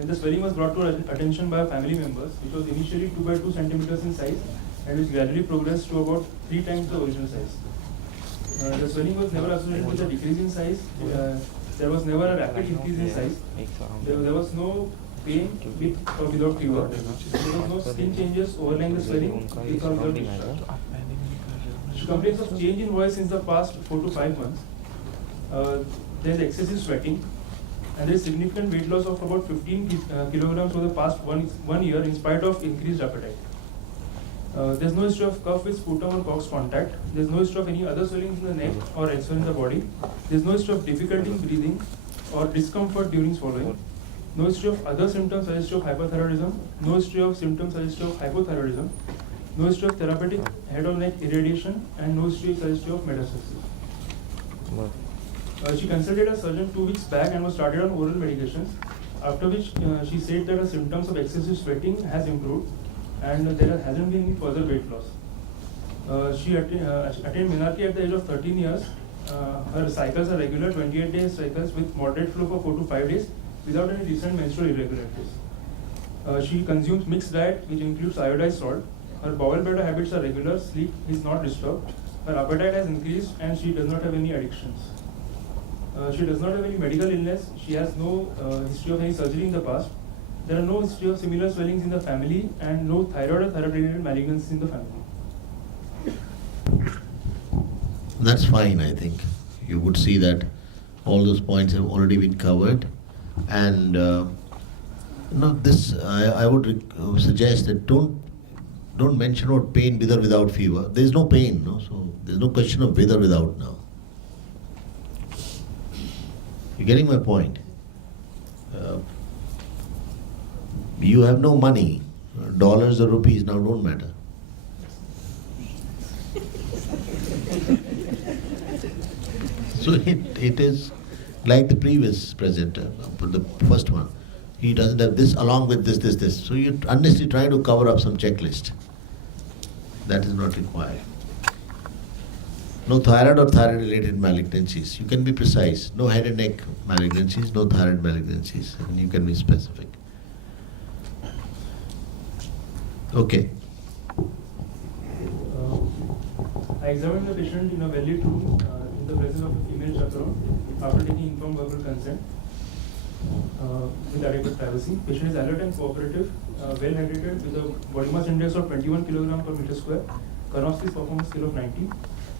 When the swelling was brought to attention by family members, which was initially 2 by 2 centimeters in size and which gradually progressed to about 3 times the original size. The swelling was never associated with a decrease in size. There was never a rapid increase in size. There was no pain with or without fever. There was no skin changes overlying the swelling with or without discharge. She complains of change in voice since the past 4 to 5 months. There is excessive sweating, and there is significant weight loss of about 15 kilograms over the past one year in spite of increased appetite. There is no history of cough with sputum or Cox contact. There is no history of any other swellings in the neck or elsewhere in the body. There is no history of difficulty in breathing or discomfort during swallowing. No history of other symptoms suggestive of hyperthyroidism. No history of symptoms suggestive of hypothyroidism. No history of therapeutic head or neck irradiation, and no history suggestive of metastasis. She consulted a surgeon 2 weeks back and was started on oral medications, after which she said that her symptoms of excessive sweating has improved and there hasn't been any further weight loss. She attained menarche at the age of 13 years. Her cycles are regular 28-day cycles with moderate flow for 4 to 5 days without any recent menstrual irregularities. She consumes mixed diet which includes iodized salt. Her bowel bladder habits are regular, sleep is not disturbed. Her appetite has increased and she does not have any addictions. She does not have any medical illness. She has no history of any surgery in the past. There are no history of similar swellings in the family and no thyroid or thyroid-related malignancies in the family. That's fine, I think. You would see that all those points have already been covered. And I would suggest that don't mention about pain with or without fever. There is no pain, no? So there's no question of with or without now. You're getting my point? You have no money. Dollars or rupees now don't matter. So it is like the previous presenter, the first one. He doesn't have this along with this. So you're unnecessarily trying to cover up some checklist. That is not required. No thyroid or thyroid-related malignancies. You can be precise. No head and neck malignancies, no thyroid malignancies. And you can be specific. Okay. I examined the patient in a well-lit room in the presence of a female chaperone after taking informed verbal consent with adequate privacy. Patient is alert and cooperative, well hydrated with a body mass index of 21 kg per meter square, Karnofsky's performance scale of 90.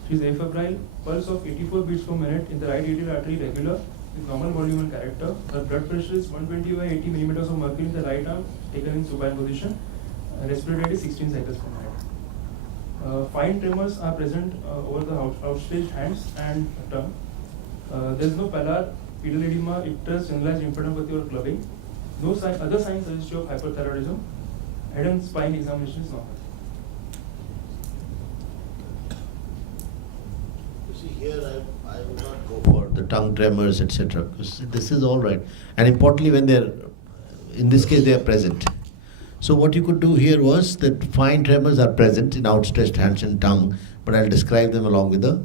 She is afebrile, pulse of 84 beats per minute in the right atrial artery regular with normal volume and character. Her blood pressure is 120 by 80 millimeters of mercury in the right arm taken in supine position. Respiratory rate is 16 cycles per minute. Fine tremors are present over the outstretched hands and tongue. There is no pallor, pedal edema, ictus, generalized lymphadenopathy or clubbing. No other signs suggestive of hyperthyroidism. Head and spine examination is normal. You see, here I would not go for the tongue tremors, etc. Because this is all right. And importantly, when they're, in this case, they are present. So what you could do here was that fine tremors are present in outstretched hands and tongue, but I'll describe them along with the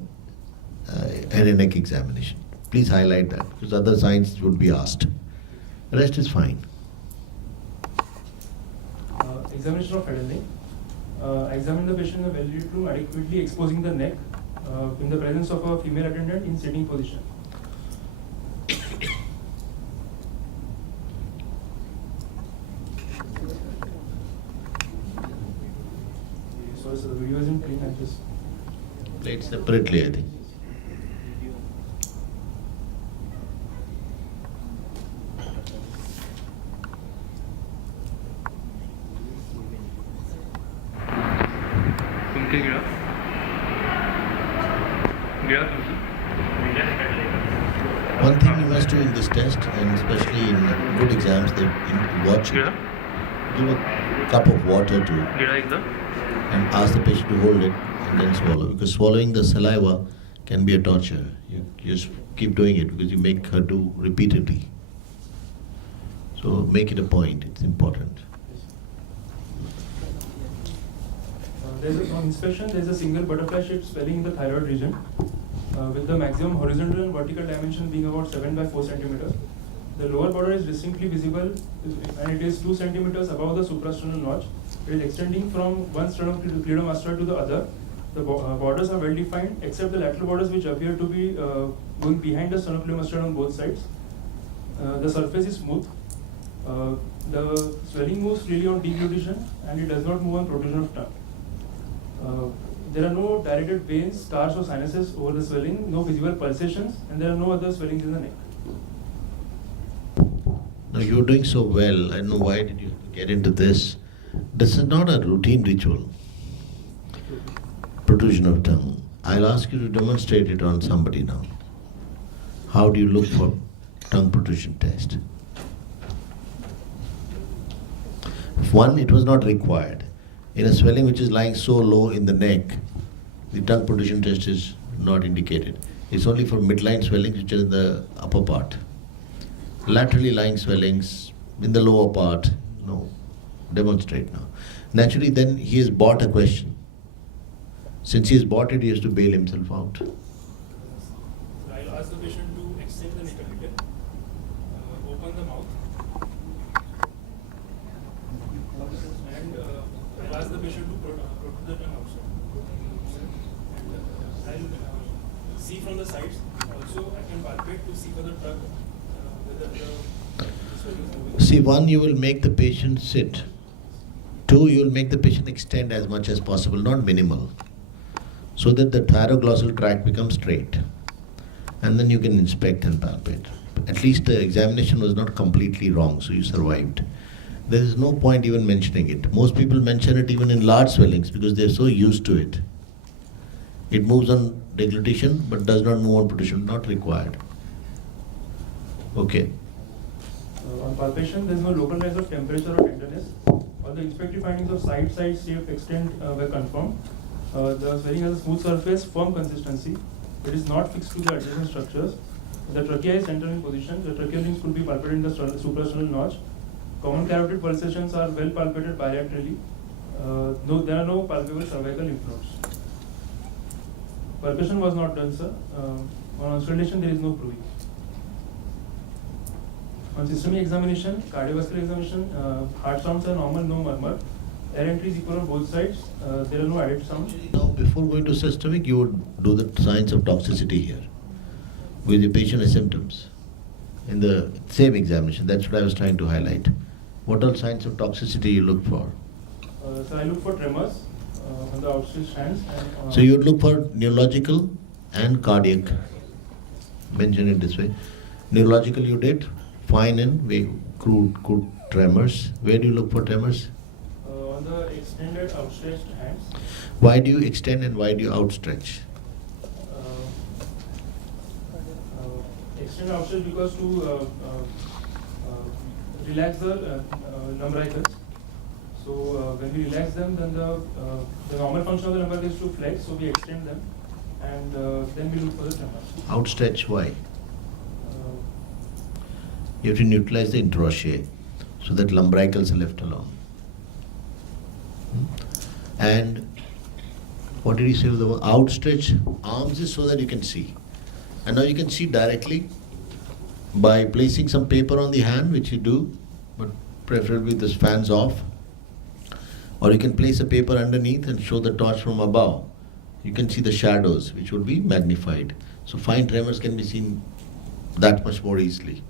head and neck examination. Please highlight that, because other signs would be asked. The rest is fine. Examination of head and neck. Examine the patient in a well-lit room, adequately exposing the neck in the presence of a female attendant in sitting position. Sorry, so the video isn't playing. I just Played separately, I think. One thing you must do in this test, and especially in good exams, they watch it. Give a cup of water to and ask the patient to hold it and then swallow. Because swallowing the saliva can be a torture. You just keep doing it because you make her do repeatedly. So make it a point, it's important. On inspection, there is a single butterfly-shaped swelling in the thyroid region with the maximum horizontal and vertical dimension being about 7 by 4 centimeters. The lower border is distinctly visible and it is 2 centimeters above the suprasternal notch. It is extending from one sternocleidomastoid to the other. The borders are well defined except the lateral borders which appear to be going behind the sternocleidomastoid on both sides. The surface is smooth. The swelling moves freely on deglutition and it does not move on protrusion of tongue. There are no directed veins, scars or sinuses over the swelling, no visible pulsations, and there are no other swellings in the neck. Now you're doing so well. I don't know why did you get into this. This is not a routine ritual. Protrusion of tongue. I'll ask you to demonstrate it on somebody now. How do you look for tongue protrusion test? One, it was not required. In a swelling which is lying so low in the neck, the tongue protrusion test is not indicated. It's only for midline swellings which are in the upper part. Laterally lying swellings in the lower part, no. Demonstrate now. Naturally, then he has bought a question. Since he has bought it, he has to bail himself out. I'll ask the patient to extend the neck a little, open the mouth, and I'll ask the patient to protrude the tongue outside. And I'll see from the sides. Also, I can palpate to see whether the swelling is moving. See, one, you will make the patient sit. Two, you will make the patient extend as much as possible, not minimal, so that the thyroglossal tract becomes straight. And then you can inspect and palpate. At least the examination was not completely wrong, so you survived. There is no point even mentioning it. Most people mention it even in large swellings because they're so used to it. It moves on deglutition but does not move on protrusion, not required. Okay. On palpation, there is no local rise of temperature or tenderness. All the inspective findings of side, shape, extent were confirmed. The swelling has a smooth surface, firm consistency. It is not fixed to the adjacent structures. The trachea is central in position. The tracheal rings could be palpated in the suprasternal notch. Common carotid pulsations are well palpated bilaterally. There are no palpable cervical lymph nodes. Percussion was not done, sir. On auscultation, there is no proving. On systemic examination, cardiovascular examination, heart sounds are normal, no murmur. Air entry is equal on both sides. There are no added sounds. Now, before going to systemic, you would do the signs of toxicity here with the patient has symptoms. In the same examination, that's what I was trying to highlight. What are signs of toxicity you look for? So I look for tremors on the outstretched hands. And, So you would look for neurological and cardiac. Mention it this way. Neurological you did, fine and crude tremors. Where do you look for tremors? on the extended outstretched hands. Why do you extend and why do you outstretch? Extend outstretch because to relax the lumbricals. So when we relax them, then the normal function of the lumbric is to flex, so we extend them, and then we look for the tremors. Outstretch, why? You have to neutralize the interosseous so that lumbricals are left alone. And what did he say with the word? Outstretch arms is so that you can see. And now you can see directly by placing some paper on the hand, which you do, but preferably this fans off. Or you can place a paper underneath and show the torch from above. You can see the shadows, which would be magnified. So fine tremors can be seen that much more easily.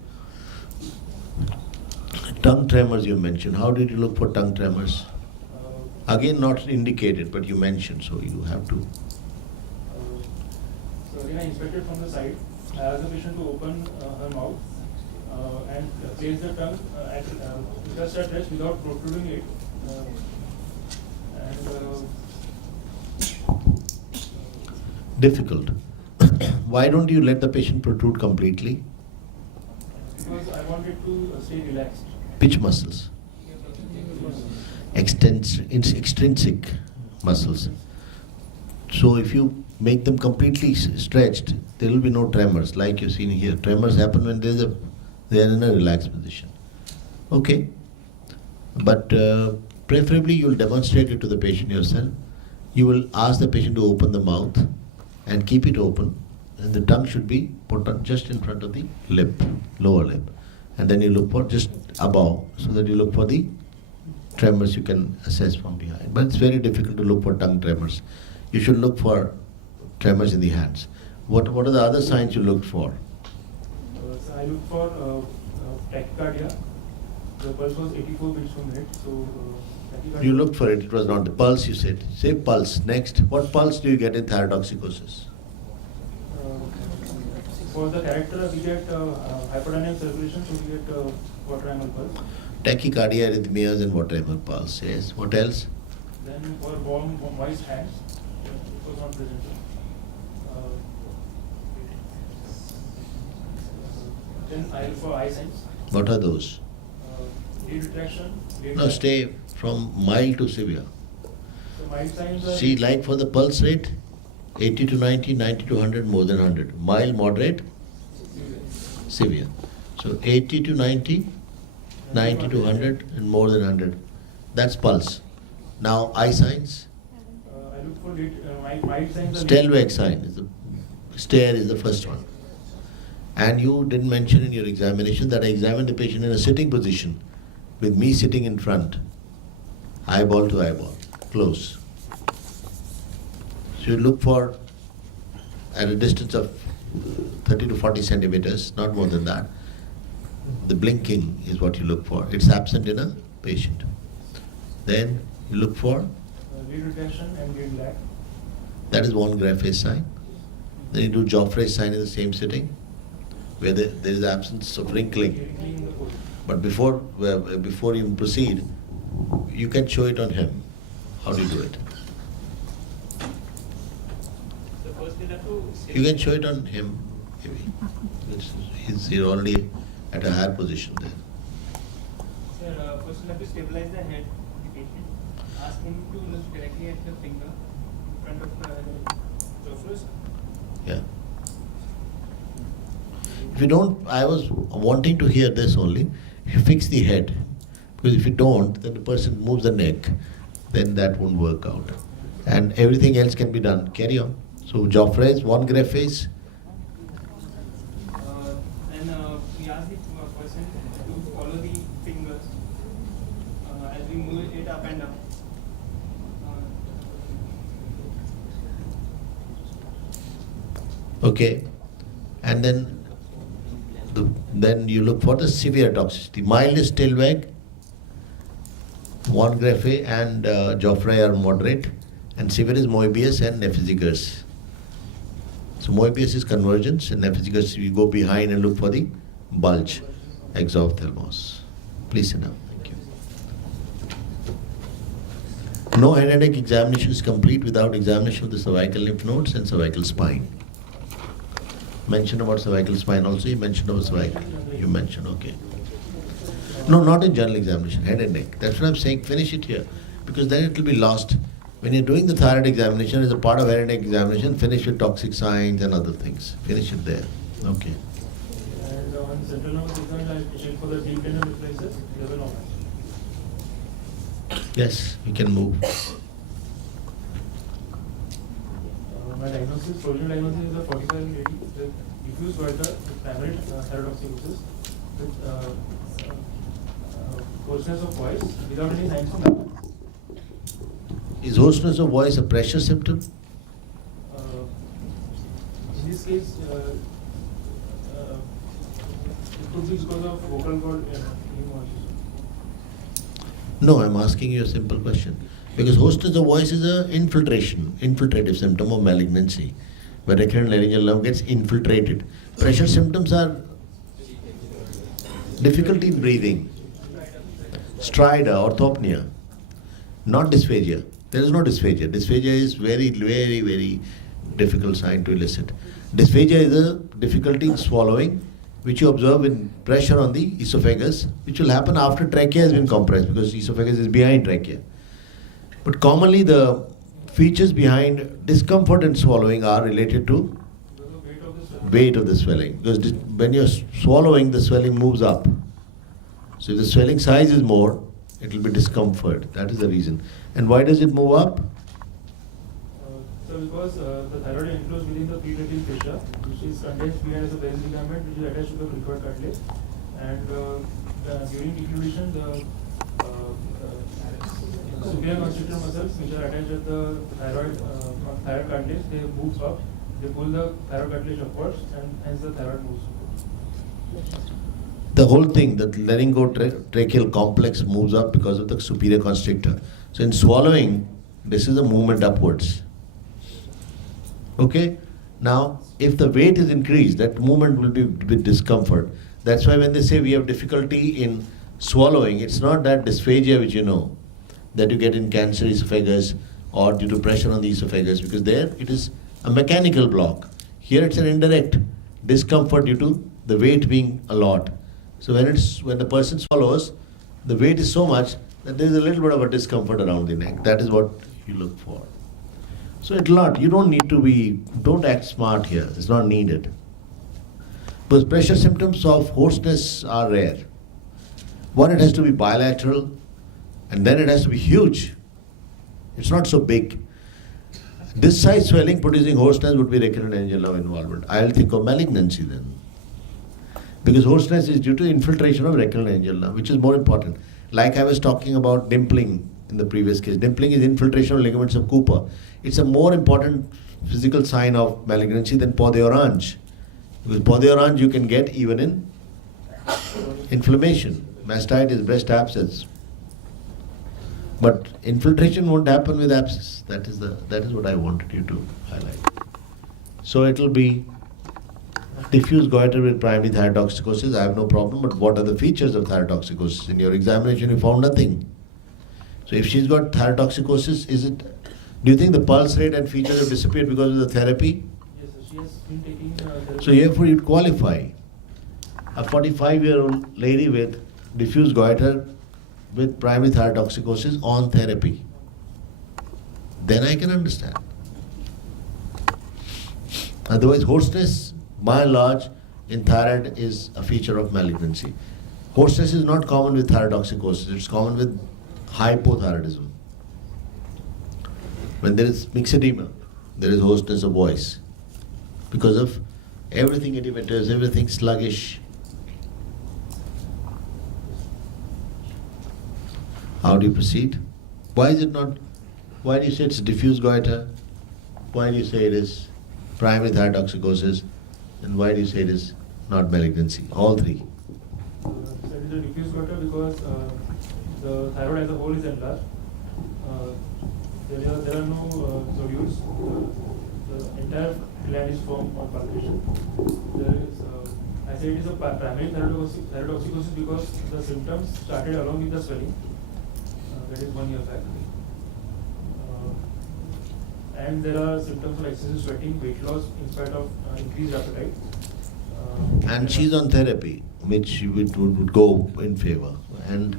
Tongue tremors you mentioned. How did you look for tongue tremors? Again, not indicated, but you mentioned, so you have to. So again, I inspected from the side. I asked the patient to open her mouth and place the tongue just at rest without protruding it. Difficult. Why don't you let the patient protrude completely? Because I wanted to stay relaxed. Which muscles? Extrinsic muscles. So if you make them completely stretched, there will be no tremors like you've seen here. Tremors happen when they are in a relaxed position. Okay. But preferably you will demonstrate it to the patient yourself. You will ask the patient to open the mouth and keep it open, and the tongue should be put on just in front of the lip, lower lip. and then you look for just above, so that you look for the tremors you can assess from behind. But it's very difficult to look for tongue tremors. You should look for tremors in the hands. What are the other signs you look for? So I look for tachycardia. The pulse was 84 beats per minute. So tachycardia. You looked for it, it was not the pulse, you said. Say pulse. Next, what pulse do you get in thyrotoxicosis? For the character, we get hyperdynamic circulation, so we get quadrimal pulse. Tachycardia, arrhythmias, and whatever pulse. Yes. What else? Then for warm voice hands, it was not present. Then I look for eye signs. What are those? Lead retraction. No, stay from mild to severe. So mild signs are. See, like for the pulse rate, 80 to 90, 90 to 100, more than 100. Mild, moderate, severe. So 80 to 90, 90 to 100, and more than 100. That's pulse. Now, eye signs. I look for mild signs. Stellweg sign is the stare is the first one. And you didn't mention in your examination that I examined the patient in a sitting position, with me sitting in front, eyeball to eyeball, close. So you look for at a distance of 30 to 40 centimeters, not more than that. The blinking is what you look for. It's absent in a patient. Then you look for lead retraction and lead lag. that is one Graffé sign. Then you do Joffre sign in the same sitting, where there is absence of wrinkling. But before you proceed, you can show it on him. How do you do it? You can show it on him, maybe. He's already at a higher position there. Sir, first you have to stabilize the head of the patient. Ask him to look directly at the finger in front of the Joffre's. Yeah. If you don't, I was wanting to hear this only. You fix the head. Because if you don't, then the person moves the neck, then that won't work out. And everything else can be done. Carry on. So Joffre's, one Graffé's. Then we ask the person to follow the fingers as we move it up and down. Okay. And then you look for the severe toxicity. Mild is Stellweg, one Graffé and Joffre are moderate, and severe is Moebius and Nephysicus. So Moebius is convergence, and Nephysicus you go behind and look for the bulge, exophthalmos. Please sit down. Thank you. No head and neck examination is complete without examination of the cervical lymph nodes and cervical spine. Mention about cervical spine also. You mentioned about cervical. You mentioned, okay. No, not in general examination, head and neck. That's what I'm saying. Finish it here, because then it will be lost. When you're doing the thyroid examination as a part of head and neck examination, finish with toxic signs and other things. Finish it there. Okay. And on central nervous system, I check for the deep tendon reflexes. They were normal. Yes, you can move. My diagnosis, original diagnosis is a 45 lady with diffuse goiter with primary thyrotoxicosis with hoarseness of voice without any signs of that. Is hoarseness of voice a pressure symptom? In this case, it could be because of vocal cord pneumonia. No, I'm asking you a simple question. Because hoarseness of voice is an infiltrative symptom of malignancy, where recurrent laryngeal nerve gets infiltrated. Pressure symptoms are difficulty in breathing, stridor, orthopnea, not dysphagia. There is no dysphagia. Dysphagia is very, very, very difficult sign to elicit. Dysphagia is a difficulty in swallowing, which you observe in pressure on the esophagus, which will happen after trachea has been compressed, because esophagus is behind trachea. But commonly the features behind discomfort in swallowing are related to weight of the swelling. Because when you're swallowing, the swelling moves up. So if the swelling size is more, it will be discomfort. That is the reason. And why does it move up? So because the thyroid enclosed within the pretracheal fascia, which is condensed behind as a Bell's ligament, which is attached to the cricoid cartilage, and during equilibration, the superior constrictor muscles, which are attached at the thyroid cartilage, they move up, they pull the thyroid cartilage upwards, and hence the thyroid moves upwards. The whole thing, the laryngotracheal complex moves up because of the superior constrictor. So in swallowing, this is a movement upwards. Okay? Now, if the weight is increased, that movement will be with discomfort. That's why when they say we have difficulty in swallowing, it's not that dysphagia which you know, that you get in cancer esophagus or due to pressure on the esophagus, because there it is a mechanical block. Here it's an indirect discomfort due to the weight being a lot. So when the person swallows, the weight is so much that there is a little bit of a discomfort around the neck. That is what you look for. So you don't need to don't act smart here. It's not needed. Because pressure symptoms of hoarseness are rare. One, it has to be bilateral, and then it has to be huge. It's not so big. This size swelling producing hoarseness would be recurrent angina involvement. I'll think of malignancy then. Because hoarseness is due to infiltration of recurrent angina, which is more important. Like I was talking about dimpling in the previous case. Dimpling is infiltration of ligaments of Cooper. It's a more important physical sign of malignancy than peau d'orange. Because peau d'orange you can get even in inflammation. Mastitis, breast abscess. But infiltration won't happen with abscess. That is what I wanted you to highlight. So it will be diffuse goiter with primary thyrotoxicosis. I have no problem, but what are the features of thyrotoxicosis? In your examination you found nothing. So if she's got thyrotoxicosis, do you think the pulse rate and features have disappeared because of the therapy? Yes, sir. She has been taking therapy. So therefore you'd qualify. A 45-year-old lady with diffuse goiter with primary thyrotoxicosis on therapy. Then I can understand. Otherwise, hoarseness, by and large, in thyroid is a feature of malignancy. Hoarseness is not common with thyrotoxicosis, it's common with hypothyroidism. When there is myxedema, there is hoarseness of voice. Because of everything inhibitors, everything sluggish. How do you proceed? Why do you say it's diffuse goiter? Why do you say it is primary thyrotoxicosis? And why do you say it is not malignancy? All three. So it is a diffuse goiter because the thyroid as a whole is enlarged. There are no nodules. The entire gland is formed on palpation. I say it is a primary thyrotoxicosis because the symptoms started along with the swelling. That is 1 year back. And there are symptoms of excessive sweating, weight loss in spite of increased appetite. And she's on therapy, which would go in favor. And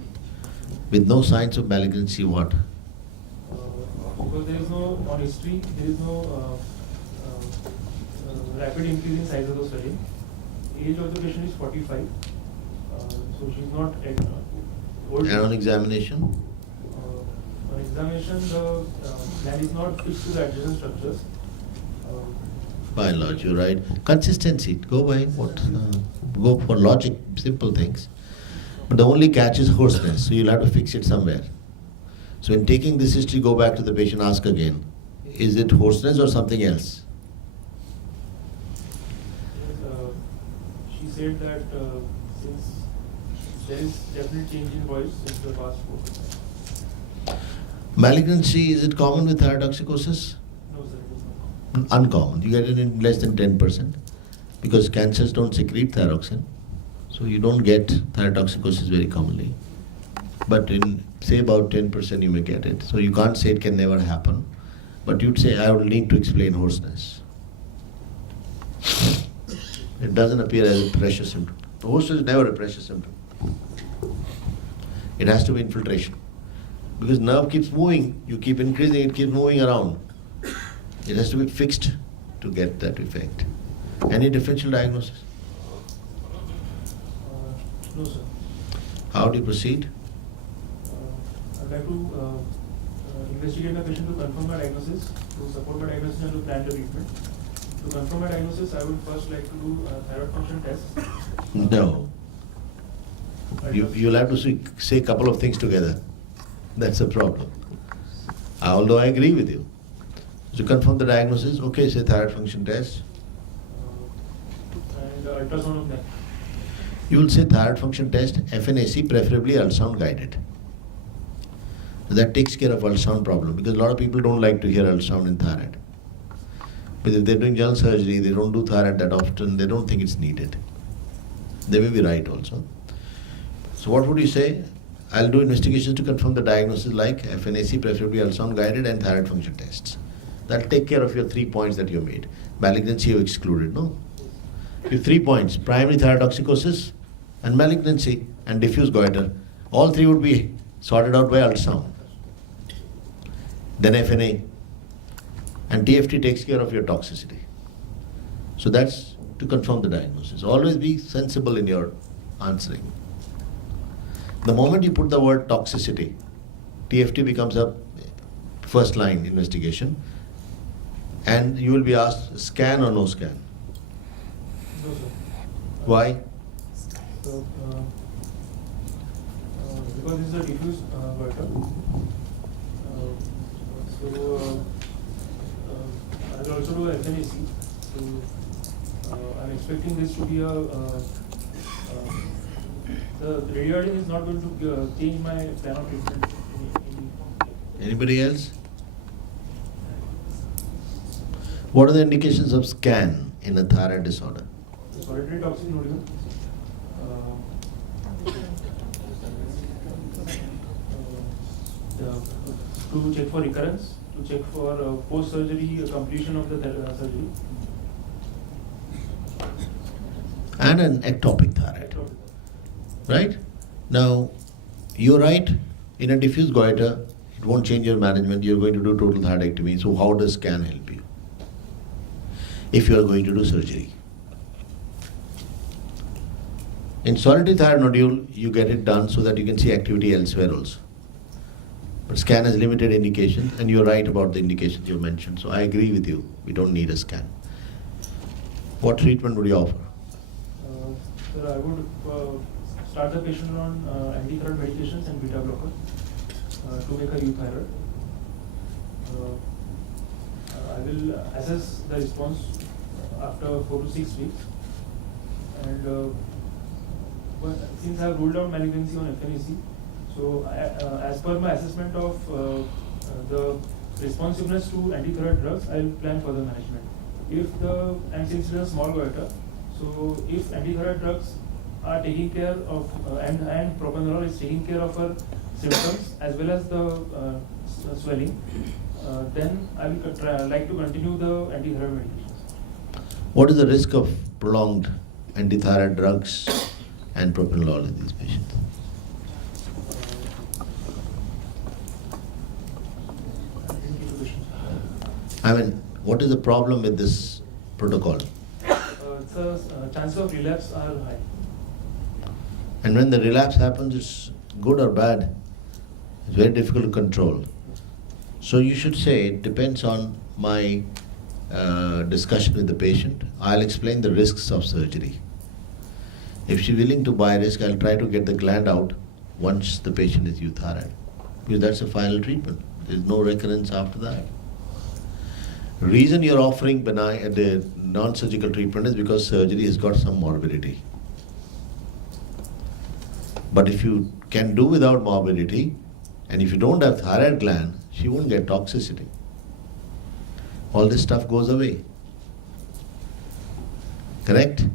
with no signs of malignancy, what? Because there is no, on history, there is no rapid increase in size of the swelling. Age of the patient is 45. So she's not old. And on examination? On examination, the gland is not fixed to the adjacent structures. By and large, you're right. Consistency, go by what? Go for logic, simple things. But the only catch is hoarseness, so you'll have to fix it somewhere. So in taking this history, go back to the patient, ask again, is it hoarseness or something else? She said that since there is definite change in voice since the past 4 months. Malignancy, is it common with thyrotoxicosis? No, sir, it is not. Uncommon. You get it in less than 10% because cancers don't secrete thyroxine. So you don't get thyrotoxicosis very commonly. But in, say, about 10% you may get it. So you can't say it can never happen. But you'd say, I would need to explain hoarseness. It doesn't appear as a pressure symptom. Hoarseness is never a pressure symptom. It has to be infiltration. Because nerve keeps moving, you keep increasing, it keeps moving around. It has to be fixed to get that effect. Any differential diagnosis? No, sir. How do you proceed? I'd like to investigate my patient to confirm my diagnosis, to support my diagnosis and to plan the treatment. To confirm my diagnosis, I would first like to do a thyroid function test. No. You'll have to say a couple of things together. That's the problem. Although I agree with you. To confirm the diagnosis, okay, say thyroid function test. And ultrasound of neck. You will say thyroid function test, FNAC, preferably ultrasound guided. That takes care of ultrasound problem, because a lot of people don't like to hear ultrasound in thyroid. But if they're doing general surgery, they don't do thyroid that often, they don't think it's needed. They may be right also. So what would you say? I'll do investigations to confirm the diagnosis like FNAC, preferably ultrasound guided, and thyroid function tests. That'll take care of your 3 points that you made. Malignancy you excluded, no? You have 3 points, primary thyrotoxicosis and malignancy and diffuse goiter. All 3 would be sorted out by ultrasound. Then FNA. And TFT takes care of your toxicity. So that's to confirm the diagnosis. Always be sensible in your answering. The moment you put the word toxicity, TFT becomes a first line investigation, and you will be asked scan or no scan. No, sir. Why? So, because this is a diffuse goiter. I will also do a FNAC. So I'm expecting this to be a. The radiology is not going to change my plan of treatment. Anybody else? What are the indications of scan in a thyroid disorder? Solitary toxic nodule. To check for recurrence, to check for post-surgery completion of the surgery. And an ectopic thyroid. Right? Now, you're right, in a diffuse goiter, it won't change your management, you're going to do total thyroidectomy, so how does scan help you? If you are going to do surgery. In solitary thyroid nodule, you get it done so that you can see activity elsewhere also. But scan has limited indications, and you're right about the indications you mentioned, so I agree with you, we don't need a scan. What treatment would you offer? Sir, I would start the patient on anti-thyroid medications and beta blocker to make a euthyroid. I will assess the response after 4 to 6 weeks. And but since I have ruled out malignancy on FNAC, so as per my assessment of the responsiveness to anti-thyroid drugs, I will plan further management. And since it is a small goiter, so if anti-thyroid drugs are taking care of and propanolol is taking care of her symptoms as well as the swelling, then I will like to continue the anti-thyroid medications. What is the risk of prolonged anti-thyroid drugs and propanolol in these patients? I mean, what is the problem with this protocol? The chances of relapse are high. And when the relapse happens, it's good or bad. It's very difficult to control. So you should say, it depends on my discussion with the patient. I'll explain the risks of surgery. If she's willing to buy risk, I'll try to get the gland out once the patient is euthyroid. Because that's the final treatment. There's no recurrence after that. Reason you're offering benign, the non-surgical treatment is because surgery has got some morbidity. But if you can do without morbidity, and if you don't have thyroid gland, she won't get toxicity. All this stuff goes away. Correct?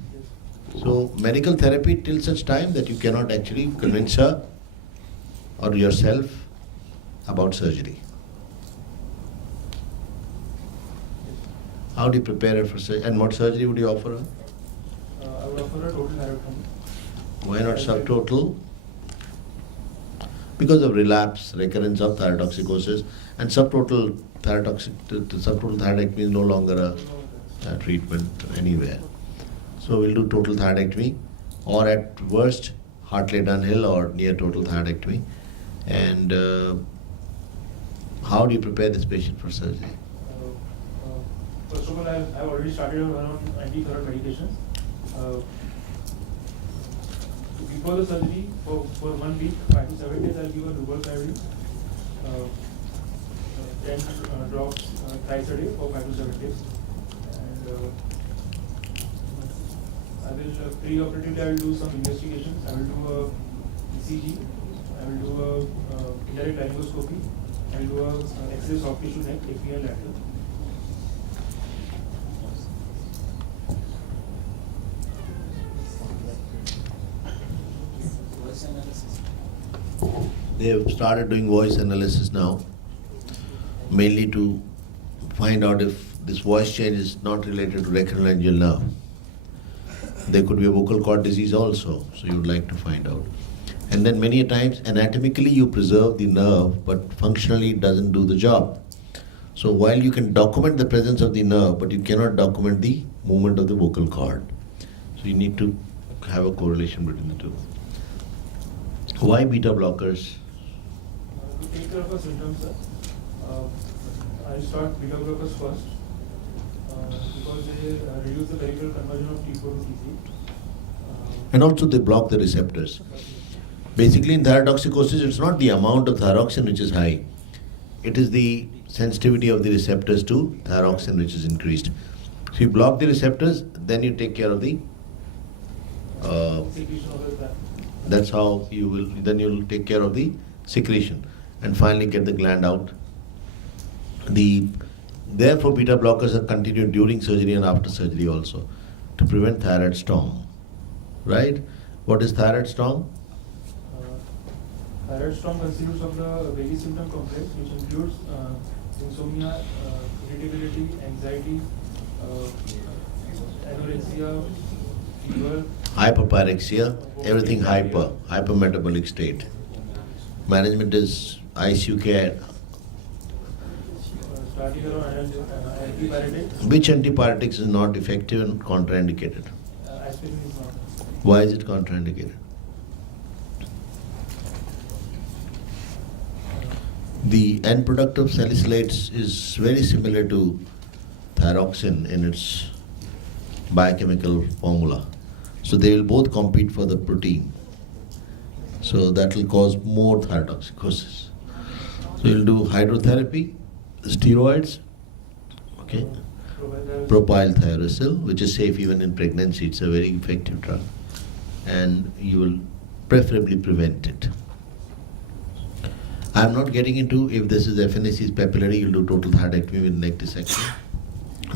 So medical therapy till such time that you cannot actually convince her or yourself about surgery. How do you prepare her for surgery? And what surgery would you offer her? I would offer a total thyroidectomy. Why not subtotal? Because of relapse, recurrence of thyrotoxicosis, and subtotal thyroidectomy is no longer a treatment anywhere. So we'll do total thyroidectomy, or at worst, Hartley Dunhill or near total thyroidectomy. And how do you prepare this patient for surgery? First of all, I've already started her on anti-thyroid medications. before the surgery, for 1 week, 5 to 7 days, I'll give a rubber thyroid, 10 drops thrice a day for 5 to 7 days. And I will pre-operatively I will do some investigations. I will do a ECG. I will do a indirect laryngoscopy. I will do a X-ray soft tissue neck, AP and lateral. They have started doing voice analysis now, mainly to find out if this voice change is not related to recurrent nerve. There could be a vocal cord disease also, so you would like to find out. And then many a times, anatomically you preserve the nerve, but functionally it doesn't do the job. So while you can document the presence of the nerve, but you cannot document the movement of the vocal cord. So you need to have a correlation between the two. Why beta blockers? To take care of the symptoms, sir, I start beta blockers first because they reduce the peripheral conversion of T4 to T3. And also they block the receptors. Basically in thyrotoxicosis, it's not the amount of thyroxine which is high. It is the sensitivity of the receptors to thyroxine which is increased. So you block the receptors, then you take care of the that's how you will, then you will take care of the secretion and finally get the gland out. Therefore beta blockers are continued during surgery and after surgery also to prevent thyroid storm. Right? What is thyroid storm? Thyroid storm constitutes of the vagus symptom complex, which includes insomnia, irritability, anxiety, anorexia, fever, Hyperpyrexia, everything hypermetabolic state. Management is ICU care. starting around antipyretics. Which antipyretics is not effective and contraindicated? Aspirin is not. Why is it contraindicated? The end product of salicylates is very similar to thyroxine in its biochemical formula. So they will both compete for the protein. So that will cause more thyrotoxicosis. So you'll do hydrotherapy, steroids, okay, propyl thiouracil, which is safe even in pregnancy. It's a very effective drug, and you will preferably prevent it. I'm not getting into if this is FNAC is papillary, you'll do total thyroidectomy with neck dissection.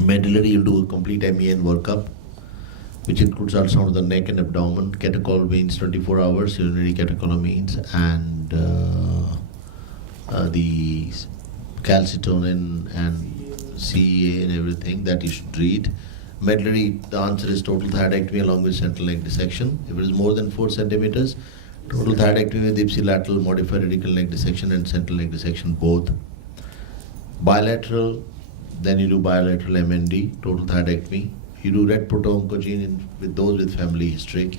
Medullary, you'll do a complete MEN workup, which includes ultrasound of the neck and abdomen, catecholamines 24 hours, urinary catecholamines, and the calcitonin and CEA and everything that you should read. Medullary, the answer is total thyroidectomy along with central neck dissection. If it is more than 4 centimeters, total thyroidectomy with ipsilateral, modified radical neck dissection and central neck dissection both. Bilateral, then you do bilateral MND, total thyroidectomy. You do red proto-oncogene with those with family history.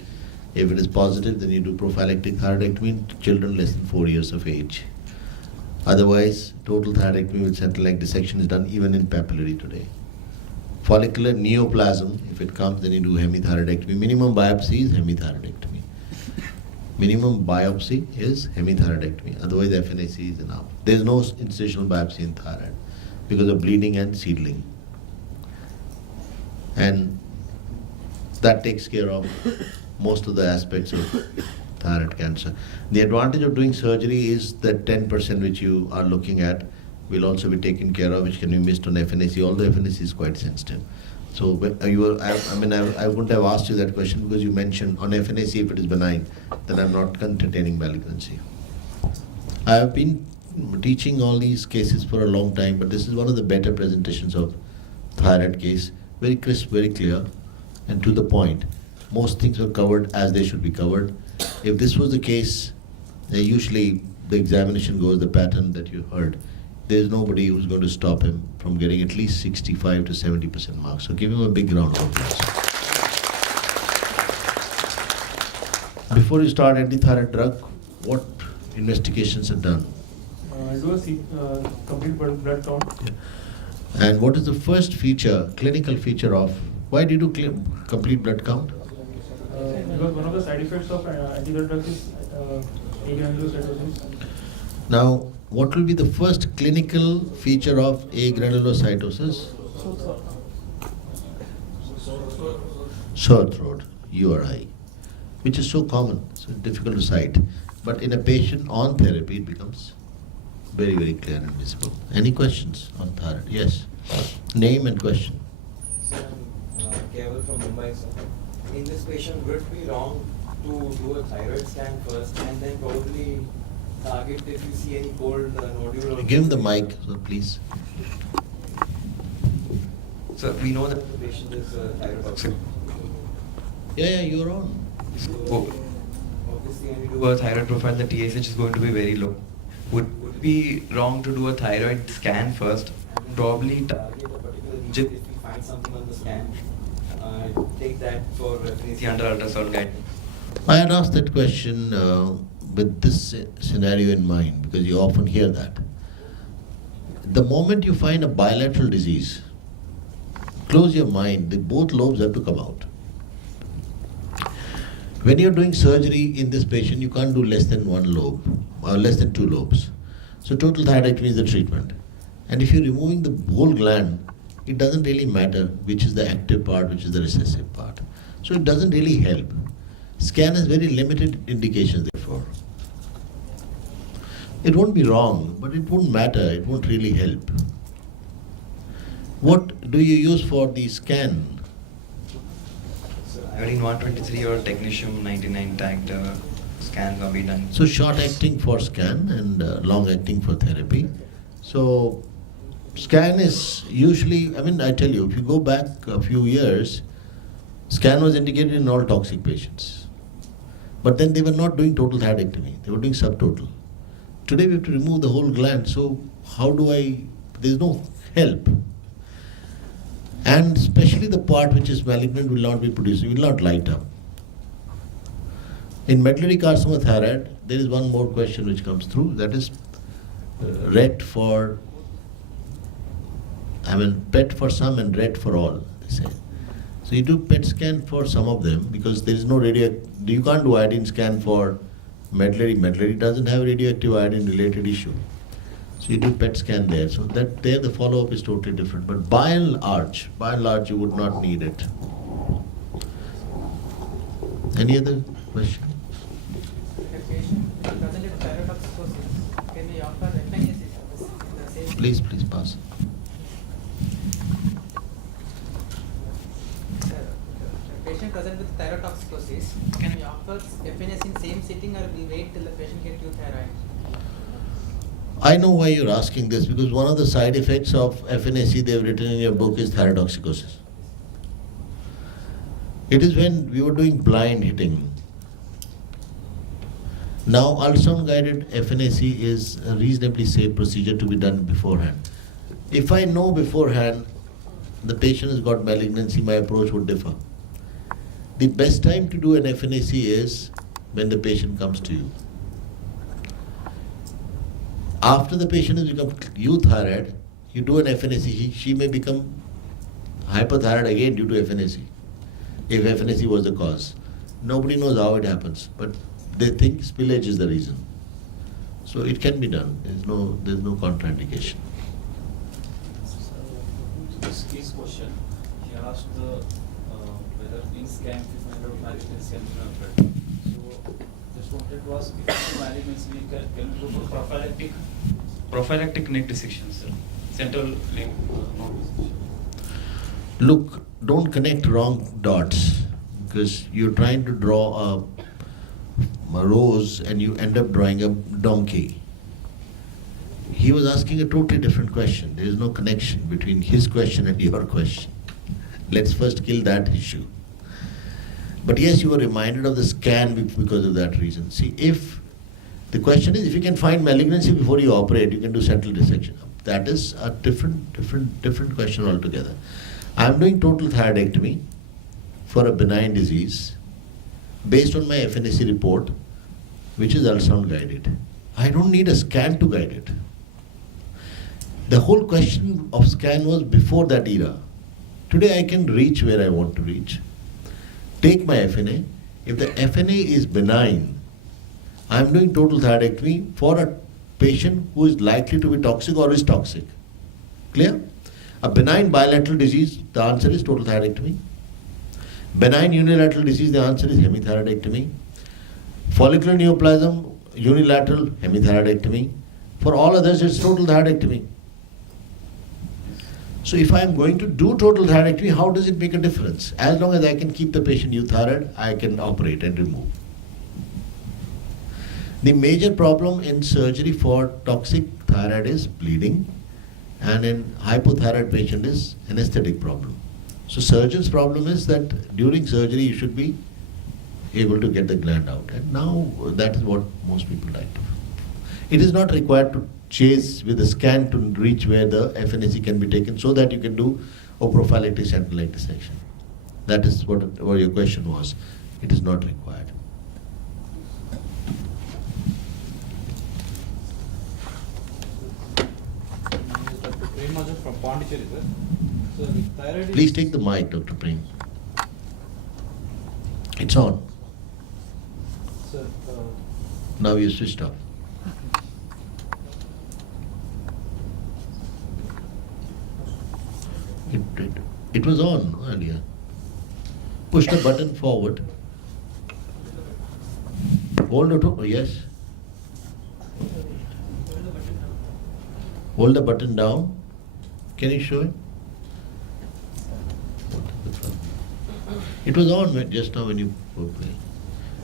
If it is positive, then you do prophylactic thyroidectomy in children less than 4 years of age. Otherwise, total thyroidectomy with central neck dissection is done even in papillary today. Follicular neoplasm, if it comes, then you do hemithyroidectomy. Minimum biopsy is hemithyroidectomy. Minimum biopsy is hemithyroidectomy. Otherwise, FNAC is enough. There is no incisional biopsy in thyroid because of bleeding and seedling. And that takes care of most of the aspects of thyroid cancer. The advantage of doing surgery is that 10% which you are looking at will also be taken care of, which can be missed on FNAC, although FNAC is quite sensitive. So I wouldn't have asked you that question because you mentioned on FNAC if it is benign, then I'm not entertaining malignancy. I have been teaching all these cases for a long time, but this is one of the better presentations of thyroid case. Very crisp, very clear, and to the point. Most things were covered as they should be covered. If this was the case, usually the examination goes the pattern that you heard. There's nobody who's going to stop him from getting at least 65 to 70% marks. So give him a big round of applause. Before you start antithyroid drug, what investigations are done? I do a complete blood count. Yeah. And what is the first feature, clinical feature of, why do you do complete blood count? because one of the side effects of antithyroid drugs is agranulocytosis. Now, what will be the first clinical feature of agranulocytosis? Sore throat, URI, which is so common, so difficult to cite. But in a patient on therapy, it becomes very, very clear and visible. Any questions on thyroid? Yes. Name and question. Sir, Keval from Mumbai, sir. In this patient, would it be wrong to do a thyroid scan first and then probably target if you see any cold nodule? Give him the mic, so please. Sir, we know that the patient is thyrotoxic. Yeah, you're on. So, obviously, when we do a thyroid profile, the TSH is going to be very low. Would it be wrong to do a thyroid scan first? Probably target a particular region if we find something on the scan. Take that for FNAC under ultrasound guide. I had asked that question with this scenario in mind because you often hear that. The moment you find a bilateral disease, close your mind, both lobes have to come out. When you're doing surgery in this patient, you can't do less than one lobe or less than two lobes. So total thyroidectomy is the treatment. And if you're removing the whole gland, it doesn't really matter which is the active part, which is the recessive part. So it doesn't really help. Scan has very limited indications therefore. It won't be wrong, but it won't matter, it won't really help. What do you use for the scan? Iodine 123 or technetium 99 tagged scan will be done. So short acting for scan and long acting for therapy. So scan is usually, I tell you, if you go back a few years, scan was indicated in all toxic patients. But then they were not doing total thyroidectomy, they were doing subtotal. Today we have to remove the whole gland, so there's no help. And especially the part which is malignant will not be producing, will not light up. In medullary carcinoma thyroid, there is one more question which comes through, that is PET for some and RET for all, they say. So you do PET scan for some of them because there is no you can't do iodine scan for medullary. Medullary doesn't have radioactive iodine related issue. So you do PET scan there. So that there the follow-up is totally different. But by and large, you would not need it. Any other question? A patient present with thyrotoxicosis, can we offer FNAC in the same? Please pass. Sir, a patient present with thyrotoxicosis, can we offer FNAC in same sitting or we wait till the patient gets thyroid? I know why you're asking this because one of the side effects of FNAC they've written in your book is thyrotoxicosis. It is when we were doing blind hitting. Now ultrasound guided FNAC is a reasonably safe procedure to be done beforehand. If I know beforehand the patient has got malignancy, my approach would differ. The best time to do an FNAC is when the patient comes to you. After the patient has become euthyroid, you do an FNAC, she may become hyperthyroid again due to FNAC, if FNAC was the cause. Nobody knows how it happens, but they think spillage is the reason. So it can be done, there's no contraindication. His question, he asked whether in scan we find out malignancy and lymph. So just wanted to ask if malignancy we can go for prophylactic neck dissection, sir. Central lymph node dissection. Look, don't connect wrong dots because you're trying to draw a rose and you end up drawing a donkey. He was asking a totally different question. There is no connection between his question and your question. Let's first kill that issue. But yes, you were reminded of the scan because of that reason. See, if the question is if you can find malignancy before you operate, you can do central dissection. That is a different question altogether. I'm doing total thyroidectomy for a benign disease based on my FNAC report, which is ultrasound guided. I don't need a scan to guide it. The whole question of scan was before that era. Today I can reach where I want to reach, take my FNA, If the FNA is benign, I am doing total thyroidectomy for a patient who is likely to be toxic or is toxic. Clear? A benign bilateral disease, the answer is total thyroidectomy. Benign unilateral disease, the answer is hemithyroidectomy. Follicular neoplasm, unilateral hemithyroidectomy. For all others, it's total thyroidectomy. So if I am going to do total thyroidectomy, how does it make a difference? As long as I can keep the patient euthyroid, I can operate and remove. The major problem in surgery for toxic thyroid is bleeding, and in hypothyroid patient is anesthetic problem. So surgeon's problem is that during surgery you should be able to get the gland out, and now that is what most people like to do. It is not required to chase with a scan to reach where the FNAC can be taken so that you can do a prophylactic central leg dissection. That is what your question was. It is not required. Dr. Prem from Pondicherry, sir. So the thyroid Please take the mic, Dr. Prem. It's on. Sir, Now you switched off. It was on earlier. Push the button forward. Hold it. Yes. Hold the button down. Can you show it? It was on just now when you were playing.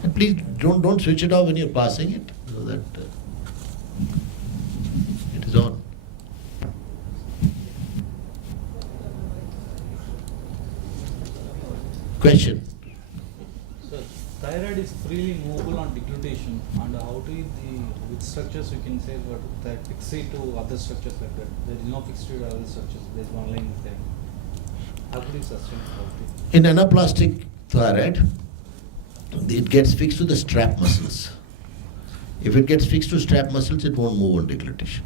And please don't switch it off when you're passing it, so that it is on. Question. sir, thyroid is freely movable on deglutition, and how do which structures we can say that fixate to other structures like that? There is no fixed to other structures. There is one line is there. How could you sustain it? In anaplastic thyroid, it gets fixed to the strap muscles. If it gets fixed to strap muscles, it won't move on deglutition.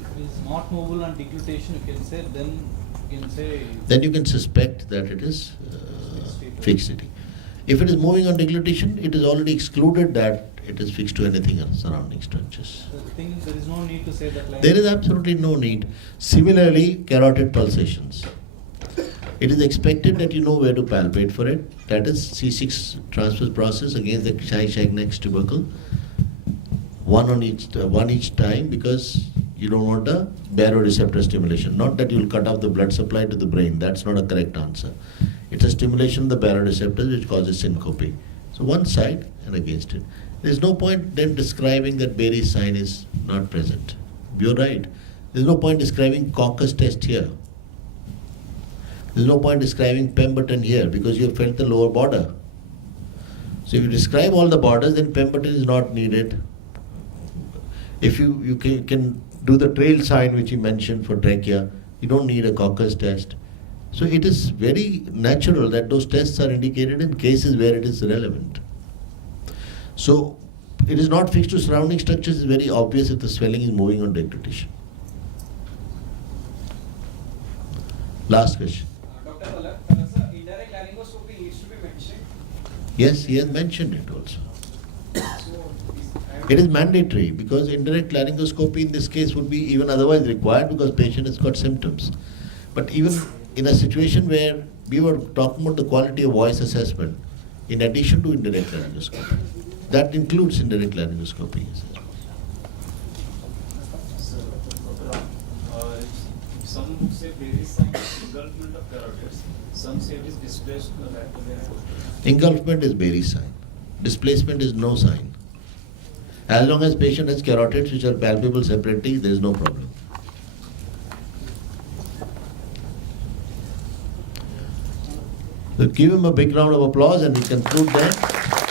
If it is not movable on deglutition, you can say Then you can suspect that it is fixity. If it is moving on deglutition, it is already excluded that it is fixed to anything else surrounding structures. So the thing is, there is no need to say that line. There is absolutely no need. Similarly, carotid pulsations. It is expected that you know where to palpate for it. That is C6 transverse process against the Shagnax tubercle. One each time, because you don't want a baroreceptor stimulation. Not that you will cut off the blood supply to the brain. That's not a correct answer. It's a stimulation of the baroreceptors which causes syncope. So one side and against it. There's no point then describing that Berry's sign is not present. You're right. There's no point describing Coccus test here. There's no point describing Pemberton here because you have felt the lower border. So if you describe all the borders, then Pemberton is not needed. If you can do the trail sign which you mentioned for trachea, you don't need a Coccus test. So it is very natural that those tests are indicated in cases where it is relevant. So it is not fixed to surrounding structures. It's very obvious if the swelling is moving on deglutition. Last question. Dr. Palak, sir, indirect laryngoscopy needs to be mentioned. Yes, he has mentioned it also. It is mandatory because indirect laryngoscopy in this case would be even otherwise required because patient has got symptoms. But even in a situation where we were talking about the quality of voice assessment, in addition to indirect laryngoscopy, that includes indirect laryngoscopy. Some would say there is some engulfment of carotids. Some say it is displaced. Engulfment is Berry's sign. Displacement is no sign. As long as patient has carotids which are palpable separately, there is no problem. So give him a big round of applause and we conclude that.